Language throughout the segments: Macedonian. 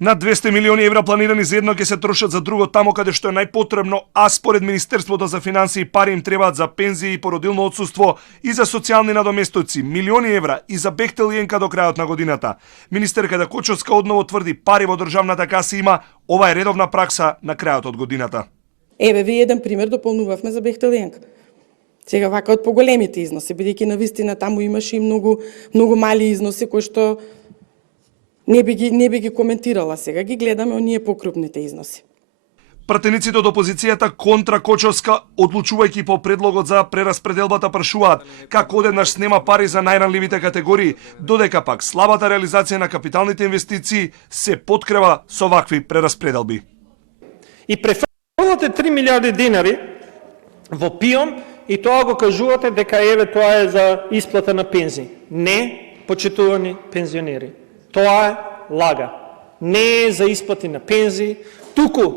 Над 200 милиони евра планирани за едно ќе се трошат за друго тамо каде што е најпотребно, а според Министерството за финансии пари им требаат за пензии и породилно отсуство и за социјални надоместоци, милиони евра и за Бехтел и ЕНК до крајот на годината. Министерката Кочовска одново тврди пари во државната каса има, ова е редовна пракса на крајот од годината. Еве ви еден пример, дополнувавме за Бехтел и ЕНК. Сега вака од поголемите износи, бидејќи навистина таму имаше и многу мали износи кои што не би ги коментирала, сега ги гледаме оние покрупните износи. Пратениците од опозицијата контра Кочовска, одлучувајќи по предлогот за прераспределбата, прашуваат како одеднаш снема пари за најранливите категории, додека пак слабата реализација на капиталните инвестиции се подкрива со вакви прераспределби. И префрлате 3 милиарди динари во ПИОМ и тоа го кажувате дека еве тоа е за исплата на пензии. Не, почитувани пензионери. Тоа е лага. Не е за исплати на пензии, туку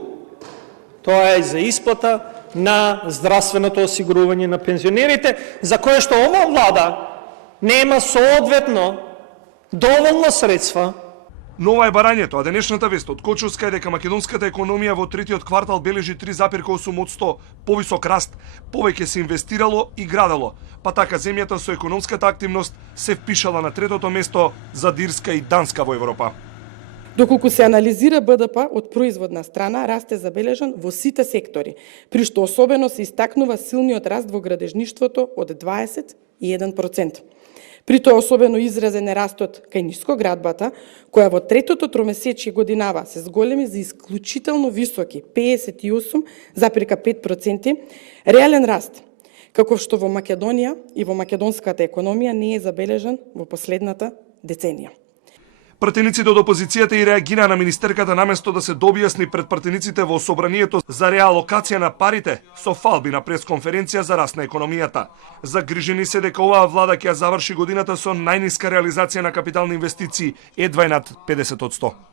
тоа е за исплата на здравственото осигурување на пензионерите, за кое што ова влада нема соодветно доволно средства. Нова е барањето, а денешната вест од Кочовска е дека македонската економија во третиот квартал бележи 3,8% повисок раст, повеќе се инвестирало и градело, па така земјата со економската активност се впишала на третото место за Ирска и Данска во Европа. Доколку се анализира БДП од производна страна, раст е забележан во сите сектори, при што особено се истакнува силниот раст во градежништвото од 21%. При тоа особено изразен е растот кај нискоградбата, која во третото тромесечие годинава се зголеми за исклучително високи 58,5%, реален раст, како што во Македонија и во македонската економија не е забележан во последната деценија. Пратениците од опозицијата и реагира на министерката наместо да се добијасни пред пратениците во собранието за реалокација на парите со фалби на пресконференција за раст на економијата. Загрижени се дека оваа влада ќе ја заврши годината со најниска реализација на капитални инвестиции, едва над 50%.